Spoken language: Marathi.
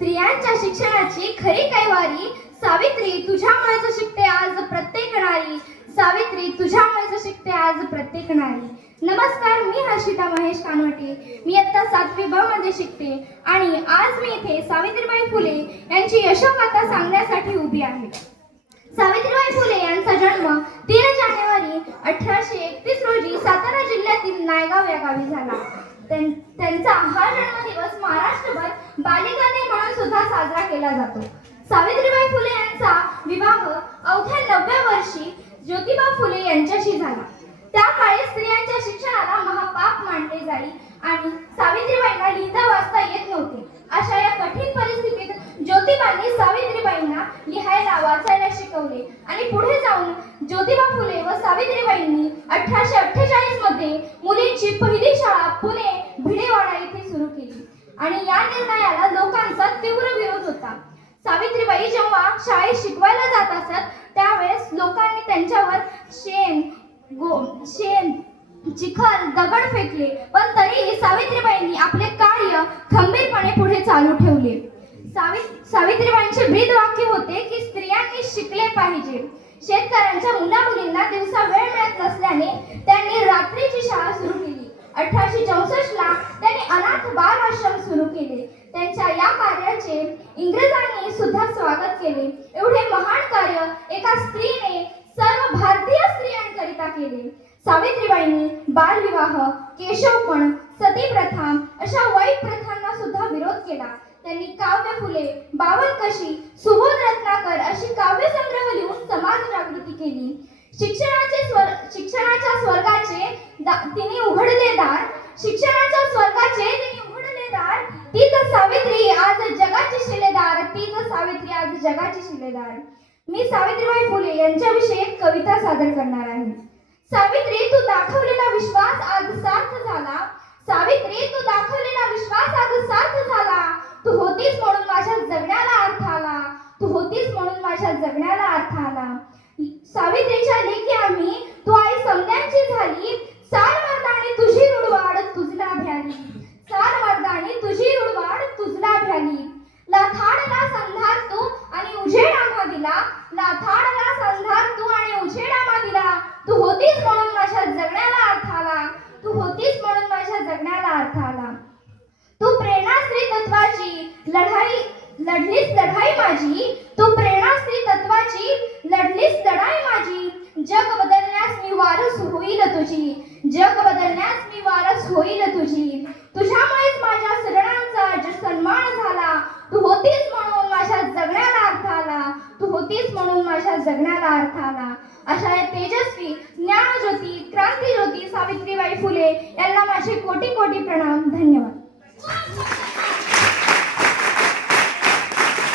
स्त्रियांच्या शिक्षणाची खरी कैवारी सावित्री तुझ्यामुळेच शिकते आज प्रत्येक नारी. सावित्री तुझ्यामुळेच शिकते आज प्रत्येक नारी. नमस्कार मी हर्षिता महेश कानवटे. मी आत्ता सातवी ब मध्ये शिकते आणि आज मी इथे सावित्रीबाई फुले यांची यशोगाथा सांगण्यासाठी उभी आहे. सावित्रीबाई फुले यांचा जन्म तीन जानेवारी अठराशे एकतीस रोजी सातारा जिल्ह्यातील नायगाव या गावी झाला. त्यांचा हा जन्मदिवस महाराष्ट्रभर बालिका दिन म्हणून सुद्धा साजरा केला जातो. सावित्रीबाई फुले यांचा विवाह अवघ्या नवव्या वर्षी ज्योतिबा फुले यांच्याशी झाला. त्या काळी स्त्रियांच्या शिक्षणाला महापाप मानले जाई आणि सावित्रीबाईंना लिहिता वाचता येत नव्हते. अशा या कठीण परिस्थितीत ज्योतिबांनी सावित्रीबाईंना लिहायला वाचायला शिकवले आणि पुढे जाऊन ज्योतिबा फुले व सावित्रीबाईंनी अठराशे अठ्ठेचाळीसमध्ये मुलींची पहिली शाळा पुणे भिडेवाडा येथे सुरू केली आणि या निर्णयाला लोकांचा तीव्र विरोध होता. सावित्रीबाई जेव्हा शाळेत शिकवायला जात असत त्यावेळेस लोकांनी त्यांच्यावर शेण गो शेण चिखल दगड फेकले. पण तरीही सावित्रीबाईंनी आपले कार्य खंबीरपणे पुढे चालू ठेवले. सावि सावित्रीबाईंचे ब्रीद वाक्य होते की स्त्रियांनी शिकले पाहिजे. शेतकऱ्यांच्या मुला मुलींना दिवसा वेळ मिळत नसल्याने त्यांनी रात्रीची शाळा सुरू केली. अठराशे चौसष्ट ला त्यांनी अनाथ बाल आश्रम सुरू केले. त्यांच्या या कार्याचे इंग्रजांनी सुद्धा स्वागत केले. एवढे महान कार्य एका स्त्रीने सर्व भारतीय स्त्रियांकरिता केले. सावित्रीबाईंनी बालविवाह केशवपण सती प्रथा अशा वाईट प्रथांना सुद्धा विरोध केला. त्यांनी काव्य फुले बावनकशी सुबोध रत्नाकर अशी काव्य संग्रह लिहून समाज जागृती केली. शिक्षणाचे स्वर शिक्षणाच्या स्वर्गाचे तिने उघडले दार. शिक्षणाच्या स्वर्गाचे तिने तीच सावित्री आज जगाची शिलेदार तीच सावित्री आज जगाची शिलेदार. मी सावित्रीबाई फुले यांच्याविषयी एक कविता सादर करणार आहे. सावित्री तू दाखवलेला विश्वास आज सार्थ झाला. सावित्री तू दाखवलेला विश्वास आज सार्थ झाला. तू होतीस म्हणून माझ्या जगण्याला अर्थ आला. तू होतीस म्हणून माझ्या जगण्याला अर्थ आला. सावित्रीच्या दिला लाथाडला संधार तू आणि उजेड आम्हा दिला. तू होतीस म्हणून माझ्या जगण्याला अर्थ आला तू होतीस म्हणून माझ्या जगण्याला अर्थ आला तू प्रेरणा स्त्री तत्वाची लढाई लढलीस लढाई माझी. तू प्रेरणा स्त्री तत्वाची लढलीस लढाई माझी. जग बदलण्यास मी वारस होईल तुझी. जग बदलण्यास मी वारस होईल तुझी तुझ्यामुळेच माझ्या शरणांचा आज सन्मान झाला तू होतीस म्हणून माझ्या जगण्याला अर्थ आला तू होतीस म्हणून माझ्या जगण्याला अर्थ आला अशा तेजस्वी ज्ञानज्योती क्रांतीज्योती सावित्रीबाई फुले यांना माझे कोटी कोटी प्रणाम. धन्यवाद.